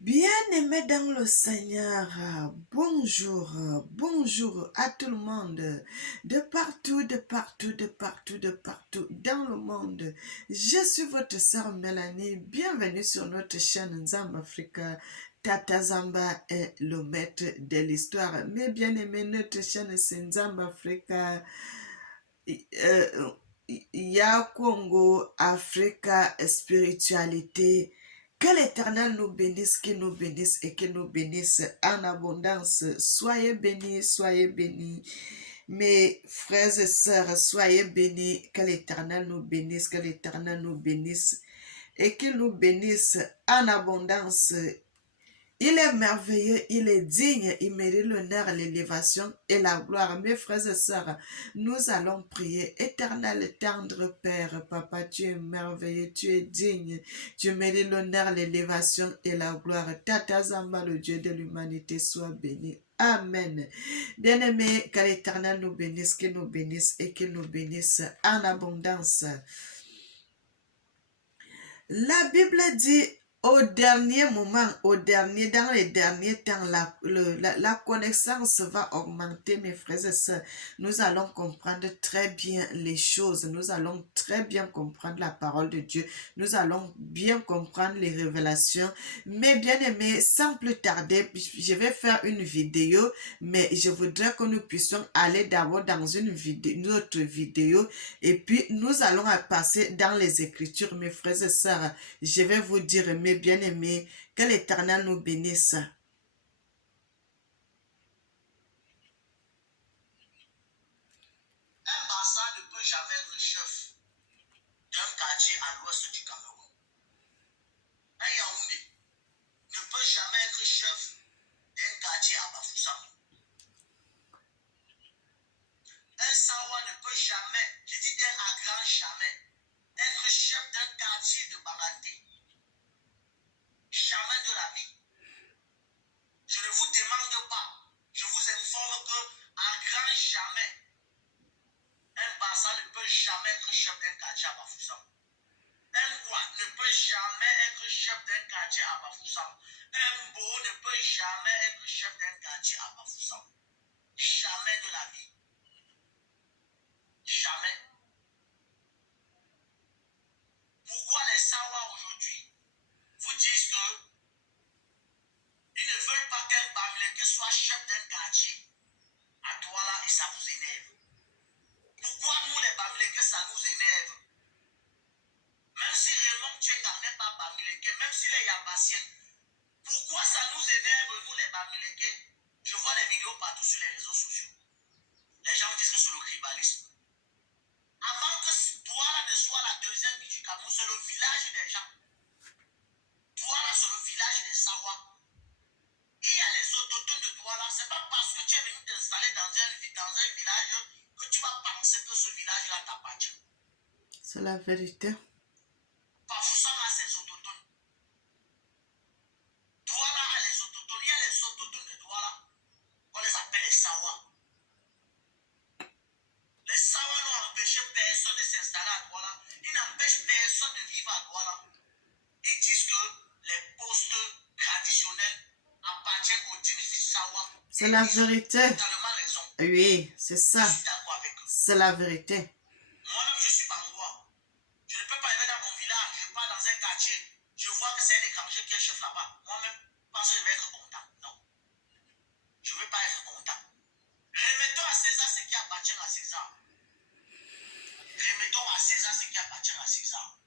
Bien-aimés dans le Seigneur, bonjour, bonjour à tout le monde, de partout, de partout, de partout, de partout dans le monde. Je suis votre sœur Mélanie, bienvenue sur notre chaîne Nzamba Africa. Tata Zamba est le maître de l'histoire. Mes bien-aimés, notre chaîne c'est Nzamba Africa. Ya Congo, Africa, spiritualité. Que l'Éternel nous bénisse, qu'il nous bénisse et qu'il nous bénisse en abondance. Soyez bénis, soyez bénis. Mes frères et sœurs, soyez bénis. Que l'Éternel nous bénisse, que l'Éternel nous bénisse et qu'il nous bénisse en abondance. Il est merveilleux, il est digne, il mérite l'honneur, l'élévation et la gloire. Mes frères et sœurs, nous allons prier. Éternel, tendre Père, Papa, tu es merveilleux, tu es digne, tu mérites l'honneur, l'élévation et la gloire. Tata Zamba, le Dieu de l'humanité, soit béni. Amen. Bien-aimés, que l'Éternel nous bénisse, qu'il nous bénisse et qu'il nous bénisse en abondance. La Bible dit au dernier moment, dans les derniers temps, la connaissance va augmenter, mes frères et sœurs. Nous allons comprendre très bien les choses. Nous allons très bien comprendre la parole de Dieu. Nous allons bien comprendre les révélations. Mais bien aimé, sans plus tarder, je vais faire une vidéo, mais je voudrais que nous puissions aller d'abord dans une autre vidéo et puis nous allons passer dans les Écritures, mes frères et sœurs. Je vais vous dire, mes bien-aimés, que l'Éternel nous bénisse. Un Bassa ne peut jamais être chef d'un quartier à l'ouest du Cameroun. Un Yaoundé ne peut jamais être chef d'un quartier à Bafoussam. Un Sawa ne peut jamais, je dis bien à grand jamais, être chef d'un quartier de Bamandé. Jamais de la vie. Je ne vous demande pas, je vous informe que à grand jamais, un Bassa ne peut jamais être chef d'un quartier à Bafoussam. Un Gwa ne peut jamais être chef d'un quartier à Bafoussam. Un Bo ne peut jamais être chef d'un quartier à Bafoussam. Jamais de la vie. Jamais. Pourquoi les Sawa aujourd'hui vous disent que ils ne veulent pas qu'un Bamileke soit chef d'un quartier à Douala et ça vous énerve? Pourquoi nous les Bamileke ça nous énerve? Même si Raymond Tchenga n'est pas Bamileke, même s'il est Yabassien, pourquoi ça nous énerve, nous les Bamileke? Je vois les vidéos partout sur les réseaux sociaux. Les gens disent que c'est le tribalisme. Avant que Douala ne soit la deuxième ville du Cameroun, c'est le village des gens. Douala, c'est le village des Sawa. Il y a les autochtones de Douala. Ce n'est pas parce que tu es venu t'installer dans un village que tu vas penser que ce village-là t'appartient. C'est la vérité. Bafoussam a ses autochtones. Douala a les autochtones. Il y a les autochtones de Douala. On les appelle les Sawa. Les Sawa n'ont empêché personne de s'installer à Douala. Ils n'empêchent personne de vivre à Douala. Ils disent que les postes traditionnels appartiennent aux dynasties Sawa. C'est la vérité. Ils ont totalement raison. Oui, c'est ça. Je suis d'accord avec eux. C'est la vérité. Moi-même, je suis Bangoua. Je ne peux pas aller dans mon village. Je pars dans un quartier. Je vois que c'est un étranger qui est chef là-bas. Moi-même, je pense que je vais être content. Non. Je ne veux pas être content. Remettons à César ce qui appartient à César. Remettons à César ce qui appartient à César.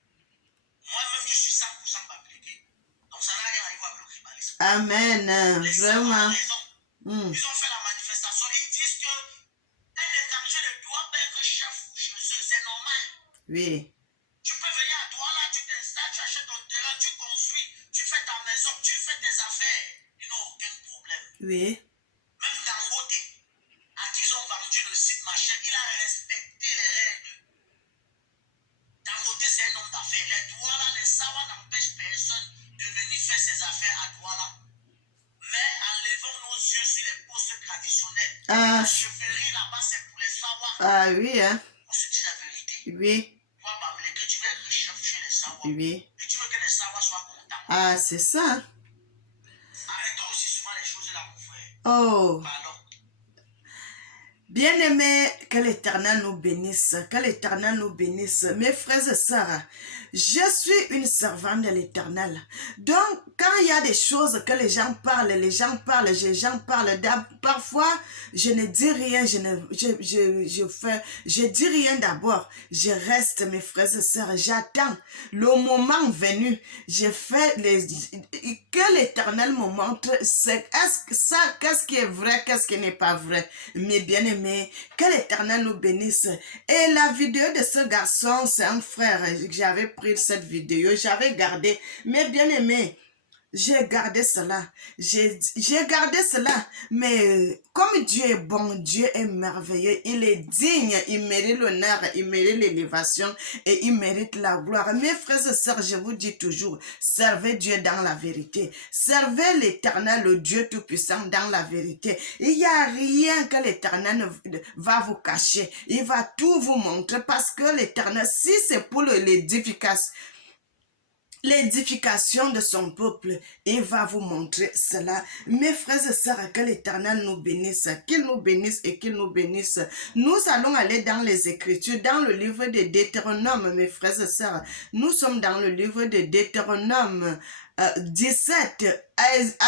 Moi-même, je suis 100% Bamileke. Donc ça n'a rien à voir avec le tribalisme. Amen. Les vraiment. Ils ont fait la manifestation. Ils disent que un étranger ne doit pas être chef chez eux. C'est normal. Oui. Tu peux venir à toi là, tu t'installes, tu achètes ton terrain, tu construis, tu fais ta maison, tu fais tes affaires. Ils n'ont aucun problème. Oui. Même Dangote, à qui ils ont vendu le site machin, il a respecté les règles. Dangote, c'est un homme d'affaires. Les Douala, les Sawa n'empêchent personne de venir faire ses affaires à Douala. Mais enlevons nos yeux sur les postes traditionnels. La chefferie là-bas, c'est pour les Sawa. Ah oui, hein. On se dit la vérité. Oui. Toi, Bamileke, tu veux être chef chez les Sawa. Oui. Et tu veux que les Sawa soient contents. Ah, c'est ça. Oh, Pardon. bien-aimés, que l'Éternel nous bénisse, que l'Éternel nous bénisse. Mes frères et sœurs, je suis une servante de l'Éternel. Donc, quand il y a des choses que les gens parlent, les gens parlent. Parfois, je ne dis rien, je dis rien d'abord. Je reste, mes frères et sœurs, j'attends le moment venu. Que l'Éternel me montre, qu'est-ce qui est vrai, qu'est-ce qui n'est pas vrai. Mes bien-aimés, que l'Éternel nous bénisse. Et la vidéo de ce garçon, c'est un frère. J'avais pris cette vidéo, j'avais gardé. Mes bien-aimés, j'ai gardé cela. J'ai gardé cela. Mais comme Dieu est bon, Dieu est merveilleux, il est digne, il mérite l'honneur, il mérite l'élévation et il mérite la gloire. Mes frères et sœurs, je vous dis toujours, servez Dieu dans la vérité. Servez l'Éternel, le Dieu Tout-Puissant dans la vérité. Il n'y a rien que l'Éternel va vous cacher. Il va tout vous montrer parce que l'Éternel, si c'est pour l'édification de son peuple, il va vous montrer cela. Mes frères et sœurs, que l'Éternel nous bénisse, qu'il nous bénisse et qu'il nous bénisse. Nous allons aller dans les Écritures, dans le livre de Deutéronome, mes frères et sœurs. Nous sommes dans le livre de Deutéronome 17.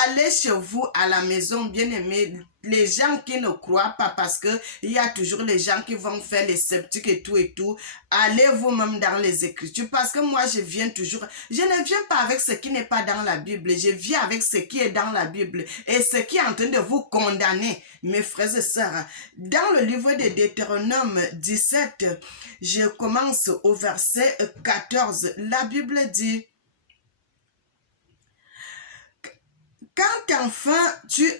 Allez chez vous à la maison, bien-aimés. Les gens qui ne croient pas, parce que il y a toujours les gens qui vont faire les sceptiques et tout. Allez vous-même dans les Écritures, parce que moi je viens toujours, je ne viens pas avec ce qui n'est pas dans la Bible, je viens avec ce qui est dans la Bible et ce qui est en train de vous condamner, mes frères et sœurs. Dans le livre de Deutéronome 17, je commence au verset 14. La Bible dit: quand enfin tu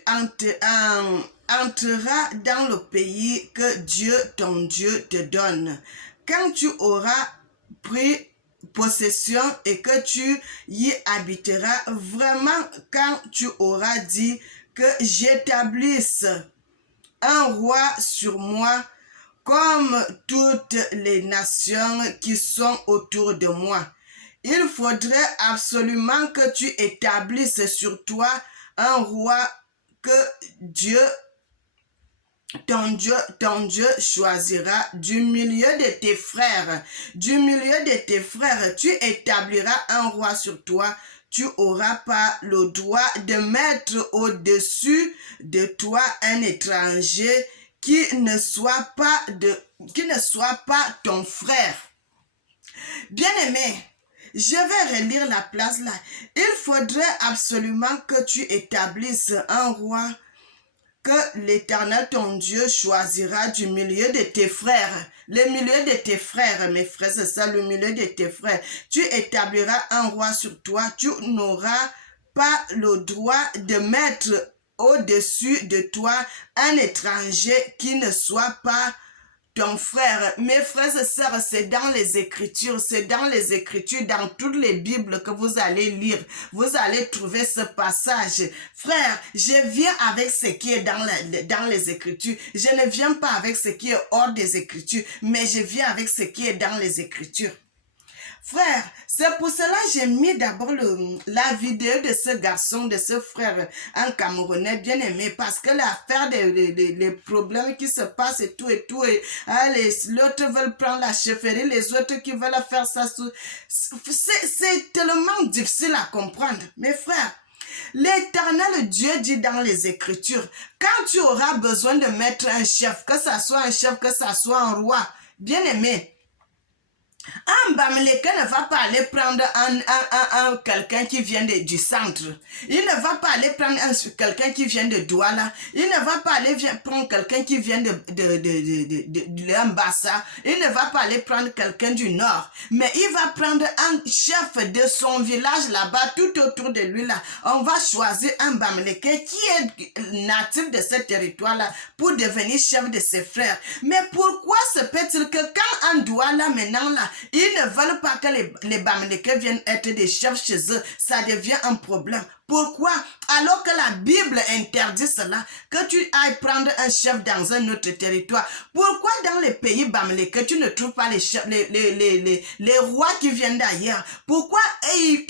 entreras dans le pays que Dieu, ton Dieu, te donne, quand tu auras pris possession et que tu y habiteras, vraiment quand tu auras dit que j'établisse un roi sur moi comme toutes les nations qui sont autour de moi. Il faudrait absolument que tu établisses sur toi un roi que Dieu, ton Dieu choisira du milieu de tes frères. Du milieu de tes frères, tu établiras un roi sur toi. Tu n'auras pas le droit de mettre au-dessus de toi un étranger qui ne soit pas ton frère. Bien-aimé, je vais relire la place là. Il faudrait absolument que tu établisses un roi que l'Éternel ton Dieu choisira du milieu de tes frères. Le milieu de tes frères, mes frères, c'est ça, le milieu de tes frères. Tu établiras un roi sur toi. Tu n'auras pas le droit de mettre au-dessus de toi un étranger qui ne soit pas ton frère. Mes frères et sœurs, c'est dans les Écritures, dans toutes les Bibles que vous allez lire. Vous allez trouver ce passage. Frère, je viens avec ce qui est dans les Écritures. Je ne viens pas avec ce qui est hors des Écritures, mais je viens avec ce qui est dans les Écritures. Frère, c'est pour cela que j'ai mis d'abord la vidéo de ce garçon, de ce frère, un Camerounais bien aimé, parce que l'affaire des problèmes qui se passent et tout, l'autre veulent prendre la chefferie, les autres qui veulent faire ça, c'est tellement difficile à comprendre. Mes frères, l'Éternel Dieu dit dans les Écritures, quand tu auras besoin de mettre un chef, que ça soit un chef, que ça soit un roi, bien aimé, un Bamileke ne va pas aller prendre quelqu'un qui vient du centre. Il ne va pas aller prendre quelqu'un qui vient de Douala. Il ne va pas aller prendre quelqu'un qui vient de l'Ambassa. Il ne va pas aller prendre quelqu'un du nord. Mais il va prendre un chef de son village là-bas, tout autour de lui là. On va choisir un Bamileke qui est natif de ce territoire-là pour devenir chef de ses frères. Mais pourquoi se peut-il que quand un Douala maintenant là, ils ne veulent pas que les Bamileke viennent être des chefs chez eux. Ça devient un problème. Pourquoi? alors que la Bible interdit cela, que tu ailles prendre un chef dans un autre territoire. Pourquoi dans les pays Bamilé que tu ne trouves pas les rois qui viennent d'ailleurs? Pourquoi ils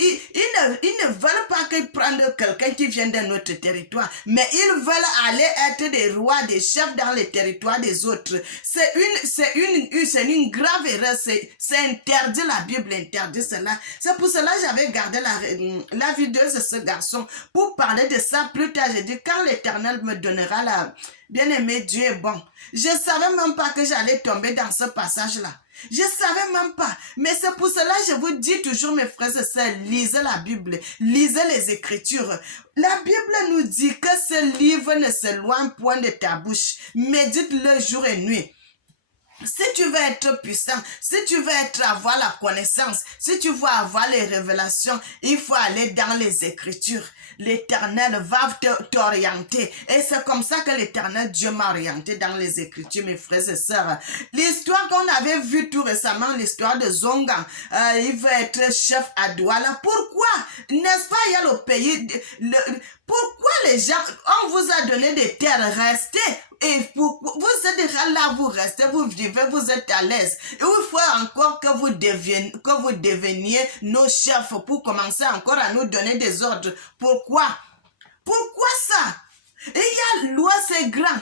ne veulent pas qu'ils prennent quelqu'un qui vient d'un autre territoire, mais ils veulent aller être des rois, des chefs dans les territoires des autres? C'est une grave erreur, c'est interdit, la Bible interdit cela. C'est pour cela que j'avais gardé la vidéo de ce garçon pour parler de ça plus tard. J'ai dit, quand l'Éternel me donnera la... Bien-aimé, Dieu est bon. Je ne savais même pas que j'allais tomber dans ce passage-là. Je ne savais même pas. Mais c'est pour cela que je vous dis toujours, mes frères et sœurs, lisez la Bible, lisez les Écritures. La Bible nous dit que ce livre ne s'éloigne point de ta bouche. Médite-le jour et nuit. Si tu veux être puissant, si tu veux avoir la connaissance, si tu veux avoir les révélations, il faut aller dans les Écritures. L'Éternel va t'orienter. Et c'est comme ça que l'Éternel Dieu m'a orienté dans les Écritures, mes frères et sœurs. L'histoire qu'on avait vue tout récemment, l'histoire de Zonga, il veut être chef à Douala. Pourquoi? N'est-ce pas, il y a le pays... Pourquoi les gens, on vous a donné des terres, restez. Et vous êtes déjà là, vous restez, vous vivez, vous êtes à l'aise. Et il faut encore que vous deveniez nos chefs pour commencer encore à nous donner des ordres. Pourquoi? Pourquoi ça? Et il y a loi, c'est grand.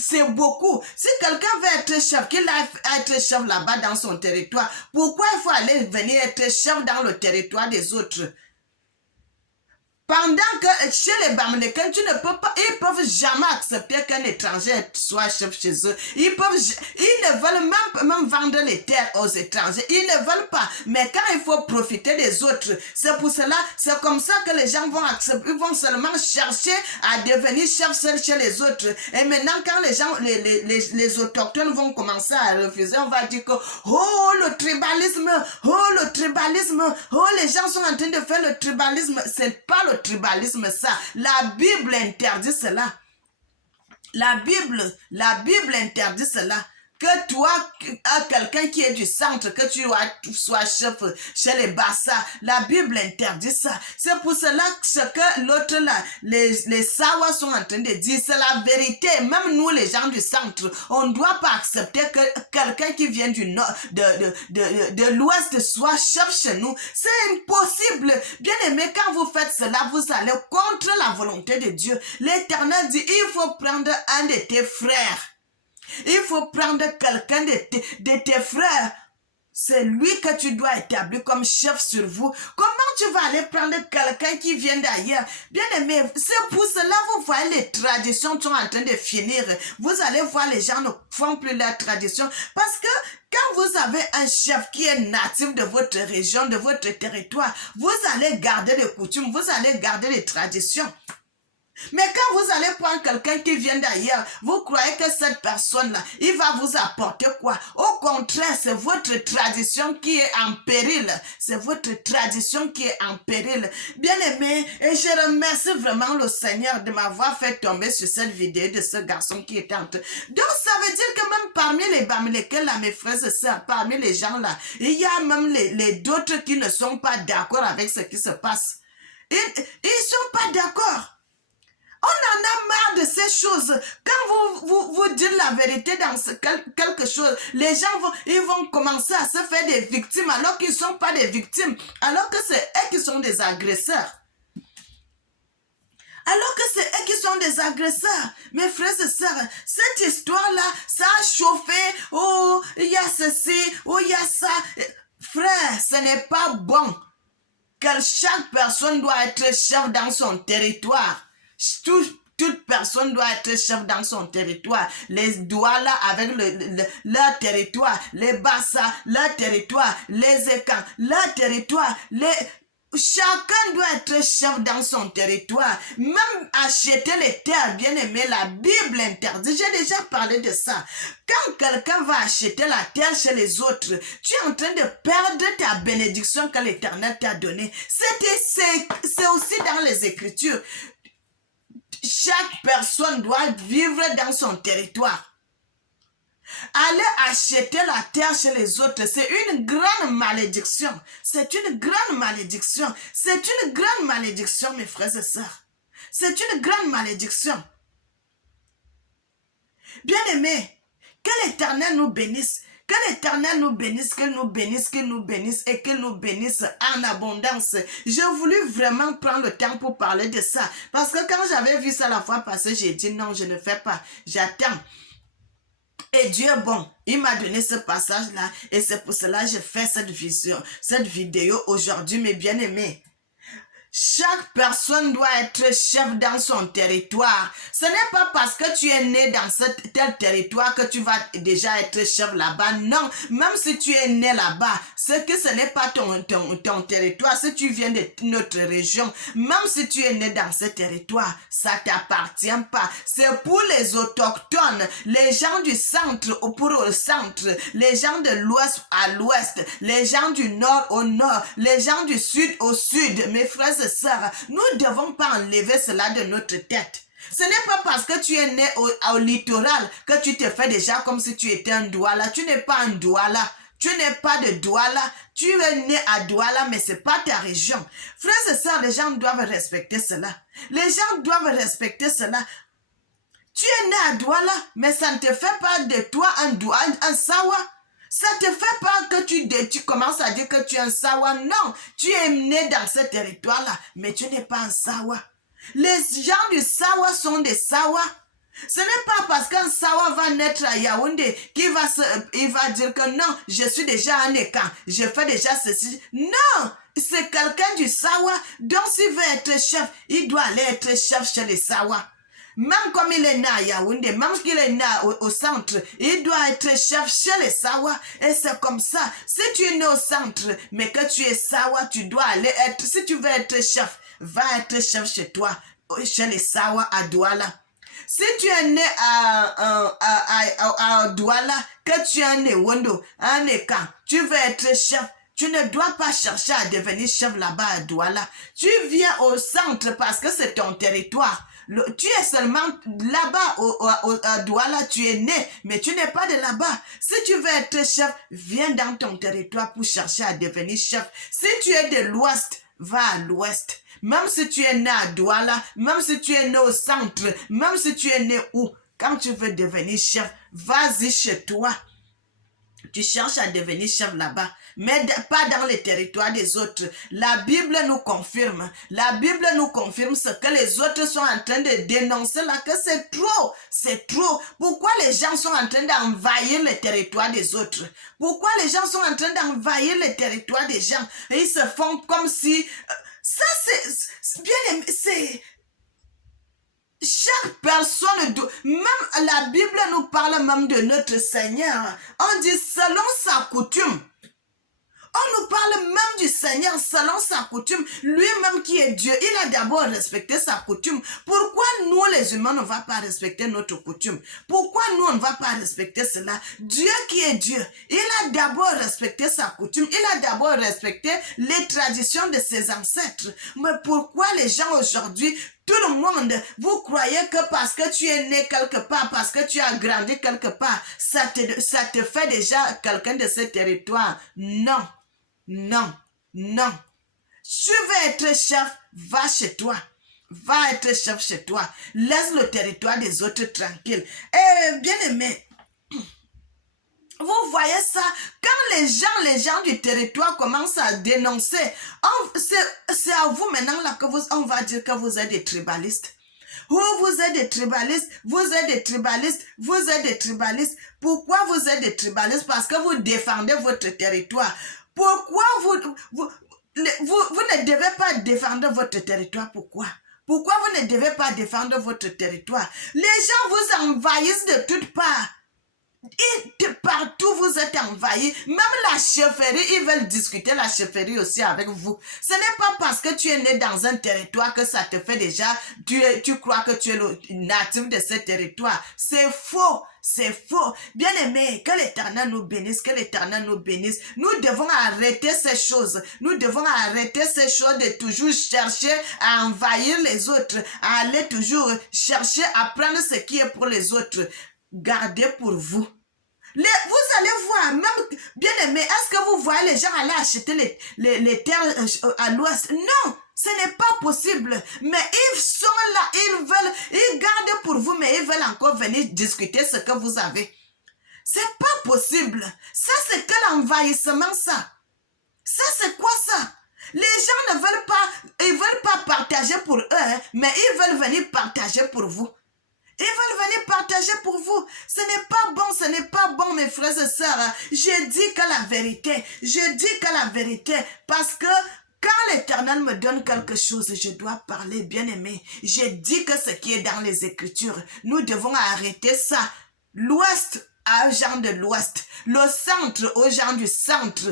C'est beaucoup. Si quelqu'un veut être chef, qu'il a être chef là-bas dans son territoire, pourquoi il faut aller venir être chef dans le territoire des autres? Pendant que chez les Bamilekins, tu ne peux pas, ils peuvent jamais accepter qu'un étranger soit chef chez eux. Ils ne veulent même vendre les terres aux étrangers. Ils ne veulent pas. Mais quand il faut profiter des autres, c'est pour cela, c'est comme ça que les gens vont accepter. Ils vont seulement chercher à devenir chef seul chez les autres. Et maintenant, quand les gens, les autochtones vont commencer à refuser, on va dire que, oh, le tribalisme, oh, les gens sont en train de faire le tribalisme. C'est pas le tribalisme, ça. La Bible interdit cela. La Bible interdit cela. Que toi, quelqu'un qui est du centre, que tu sois chef chez les Bassa, la Bible interdit ça. C'est pour cela que ce que l'autre là, les Sawa sont en train de dire, c'est la vérité. Même nous, les gens du centre, on ne doit pas accepter que quelqu'un qui vient du nord, de l'ouest soit chef chez nous. C'est impossible. Bien aimé, quand vous faites cela, vous allez contre la volonté de Dieu. L'Éternel dit, il faut prendre un de tes frères. Il faut prendre quelqu'un de tes frères. C'est lui que tu dois établir comme chef sur vous. Comment tu vas aller prendre quelqu'un qui vient d'ailleurs? Bien aimé, c'est pour cela vous voyez les traditions sont en train de finir. Vous allez voir les gens ne font plus leurs traditions. Parce que quand vous avez un chef qui est natif de votre région, de votre territoire, vous allez garder les coutumes, vous allez garder les traditions. Mais quand vous allez prendre quelqu'un qui vient d'ailleurs, vous croyez que cette personne-là, il va vous apporter quoi? Au contraire, c'est votre tradition qui est en péril. C'est votre tradition qui est en péril. Bien aimé, et je remercie vraiment le Seigneur de m'avoir fait tomber sur cette vidéo de ce garçon qui est en train. Donc, ça veut dire que même parmi les Bamilekins, là, mes frères et sœurs, parmi les gens là, il y a même les d'autres qui ne sont pas d'accord avec ce qui se passe. Ils ne sont pas d'accord. On en a marre de ces choses. Quand vous dites la vérité dans quelque chose, les gens vont commencer à se faire des victimes alors qu'ils ne sont pas des victimes, alors que c'est eux qui sont des agresseurs. Alors que c'est eux qui sont des agresseurs. Mes frères et sœurs, cette histoire-là, ça a chauffé. Oh, il y a ceci, oh, il y a ça. Frère, ce n'est pas bon. Que chaque personne doit être chef dans son territoire. Toute personne doit être chef dans son territoire. Les Douala avec leur territoire. Les Bassa, leur territoire. Les Ekans, leur territoire. Chacun doit être chef dans son territoire. Même acheter les terres, bien aimé, la Bible interdit. J'ai déjà parlé de ça. Quand quelqu'un va acheter la terre chez les autres, tu es en train de perdre ta bénédiction que l'Éternel t'a donnée. C'est aussi dans les Écritures. Chaque personne doit vivre dans son territoire. Aller acheter la terre chez les autres, c'est une grande malédiction. C'est une grande malédiction. C'est une grande malédiction, mes frères et sœurs. C'est une grande malédiction. Bien-aimés, que l'Éternel nous bénisse. Que l'Éternel nous bénisse, qu'il nous bénisse, qu'il nous bénisse et qu'il nous bénisse en abondance. J'ai voulu vraiment prendre le temps pour parler de ça. Parce que quand j'avais vu ça la fois passée, j'ai dit non, je ne fais pas. J'attends. Et Dieu est bon. Il m'a donné ce passage-là. Et c'est pour cela que je fais cette vidéo aujourd'hui, mes bien-aimés. Chaque personne doit être chef dans son territoire. Ce n'est pas parce que tu es né dans tel territoire que tu vas déjà être chef là-bas. Non, même si tu es né là-bas, ce n'est pas ton territoire. Si tu viens de notre région, même si tu es né dans ce territoire, ça ne t'appartient pas. C'est pour les autochtones, les gens du centre pour le centre, les gens de l'ouest à l'ouest, les gens du nord au nord, les gens du sud au sud. Mes frères et sœurs, nous ne devons pas enlever cela de notre tête. Ce n'est pas parce que tu es né au littoral que tu te fais déjà comme si tu étais un Douala. Tu n'es pas un Douala. Tu n'es pas de Douala. Tu es né à Douala, mais ce n'est pas ta région. Frères et sœurs, les gens doivent respecter cela. Les gens doivent respecter cela. Tu es né à Douala, mais ça ne te fait pas de toi un Sawa. Ça ne te fait pas que tu commences à dire que tu es un Sawa. Non, tu es né dans ce territoire-là, mais tu n'es pas un Sawa. Les gens du Sawa sont des Sawa. Ce n'est pas parce qu'un Sawa va naître à Yaoundé qu'il va dire que non, je suis déjà un Ekan, je fais déjà ceci. Non, c'est quelqu'un du Sawa. Donc s'il veut être chef, il doit aller être chef chez les Sawa. Même comme il est né à Yaoundé, même qu'il est né au centre, il doit être chef chez les Sawa. Et c'est comme ça. Si tu es né au centre, mais que tu es Sawa, tu dois aller être, si tu veux être chef, va être chef chez toi, chez les Sawa à Douala. Si tu es né à Douala, que tu es né Wondo, à Nekan, tu veux être chef, tu ne dois pas chercher à devenir chef là-bas à Douala. Tu viens au centre parce que c'est ton territoire. Tu es seulement là-bas à Douala, tu es né, mais tu n'es pas de là-bas. Si tu veux être chef, viens dans ton territoire pour chercher à devenir chef. Si tu es de l'ouest, va à l'ouest. Même si tu es né à Douala, même si tu es né au centre, même si tu es né où, quand tu veux devenir chef, vas-y chez toi. Tu cherches à devenir chef là-bas, mais pas dans les territoires des autres. La Bible nous confirme. La Bible nous confirme ce que les autres sont en train de dénoncer là, que c'est trop. C'est trop. Pourquoi les gens sont en train d'envahir les territoires des autres? Pourquoi les gens sont en train d'envahir les territoires des gens? Et ils se font comme si... ça, c'est bien... c'est... Chaque personne, même la Bible nous parle même de notre Seigneur. On dit selon sa coutume. On nous parle même du Seigneur selon sa coutume. Lui-même qui est Dieu, il a d'abord respecté sa coutume. Pourquoi nous les humains ne va pas respecter notre coutume? Pourquoi nous on ne va pas respecter cela? Dieu qui est Dieu, il a d'abord respecté sa coutume. Il a d'abord respecté les traditions de ses ancêtres. Mais pourquoi les gens aujourd'hui, tout le monde, vous croyez que parce que tu es né quelque part, parce que tu as grandi quelque part, ça te fait déjà quelqu'un de ce territoire? Non, non, non. Tu veux être chef, va chez toi. Va être chef chez toi. Laisse le territoire des autres tranquille. Et bien aimé, vous voyez ça, quand les gens du territoire commencent à dénoncer, c'est à vous maintenant là que on va dire que vous êtes des tribalistes. Oh, vous êtes des tribalistes, vous êtes des tribalistes, vous êtes des tribalistes. Pourquoi vous êtes des tribalistes? Parce que vous défendez votre territoire. Pourquoi vous ne devez pas défendre votre territoire? Pourquoi? Pourquoi vous ne devez pas défendre votre territoire? Les gens vous envahissent de toutes parts. Et partout vous êtes envahis. Même la chefferie, ils veulent discuter la chefferie aussi avec vous. Ce n'est pas parce que tu es né dans un territoire que ça te fait déjà, tu crois que tu es le natif de ce territoire. C'est faux. C'est faux. Bien aimé, que l'Éternel nous bénisse, que l'Éternel nous bénisse. Nous devons arrêter ces choses. Nous devons arrêter ces choses de toujours chercher à envahir les autres, à aller toujours chercher à prendre ce qui est pour les autres. Gardez pour vous. Vous allez voir, même, bien aimé, est-ce que vous voyez les gens aller acheter les terres à l'ouest? Non, Ce n'est pas possible. Mais ils sont là, ils gardent pour vous, mais ils veulent encore venir discuter ce que vous avez. C'est pas possible. Ça, c'est que l'envahissement, ça. Ça, c'est quoi ça? Les gens ne veulent pas, ils veulent pas partager pour eux, hein, mais ils veulent venir partager pour vous. Ils veulent venir partager pour vous. Ce n'est pas bon, ce n'est pas bon, mes frères et sœurs. Je dis que la vérité. Je dis que la vérité. Parce que quand l'Éternel me donne quelque chose, je dois parler, bien-aimé. Je dis que ce qui est dans les Écritures, nous devons arrêter ça. L'Ouest aux gens de l'Ouest. Le centre aux gens du centre.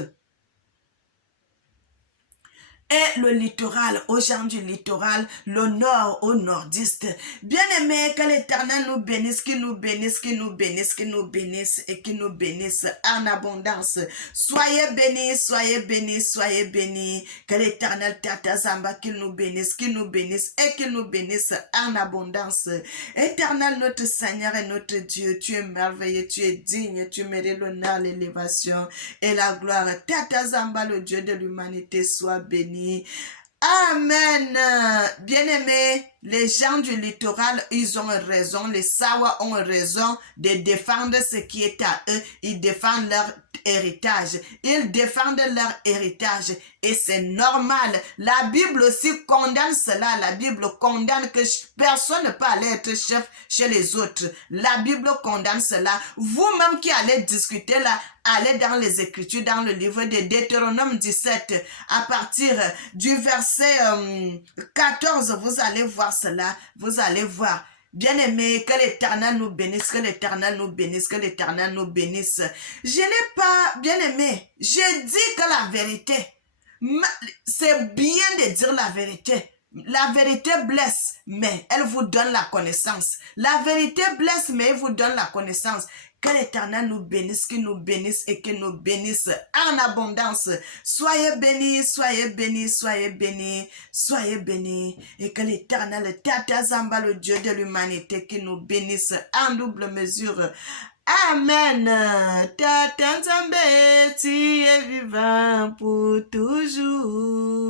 Et le littoral, aux gens du littoral, le nord aux nordistes. Bien-aimés, que l'Éternel nous bénisse, qu'il nous bénisse, qu'il nous bénisse, qu'il nous bénisse et qu'il nous bénisse en abondance. Soyez bénis, soyez bénis, soyez bénis. Que l'Éternel Tata Zamba, qu'il nous bénisse et qu'il nous bénisse en abondance. Éternel, notre Seigneur et notre Dieu, tu es merveilleux, tu es digne, tu mérites l'honneur, l'élévation et la gloire. Tata Zamba, le Dieu de l'humanité, soit béni. Amen. Bien-aimés, les gens du littoral, ils ont raison. Les Sawa ont raison de défendre ce qui est à eux. Ils défendent leur héritage. Ils défendent leur héritage. Et c'est normal. La Bible aussi condamne cela. La Bible condamne que personne ne peut aller être chef chez les autres. La Bible condamne cela. Vous-même qui allez discuter là, allez dans les Écritures, dans le livre de Deutéronome 17, à partir du verset 14, vous allez voir cela. Vous allez voir. Bien-aimés, que l'Éternel nous bénisse, que l'Éternel nous bénisse, que l'Éternel nous bénisse. Je n'ai pas, bien-aimés, je dis que la vérité, c'est bien de dire la vérité. La vérité blesse, mais elle vous donne la connaissance. La vérité blesse, mais elle vous donne la connaissance. Que l'Éternel nous bénisse, qu'il nous bénisse et qu'il nous bénisse en abondance. Soyez bénis, soyez bénis, soyez bénis, soyez bénis. Et que l'Éternel, Tata Zamba, le Dieu de l'humanité, qu'il nous bénisse en double mesure. Amen. Tata Zamba, tu es vivant pour toujours.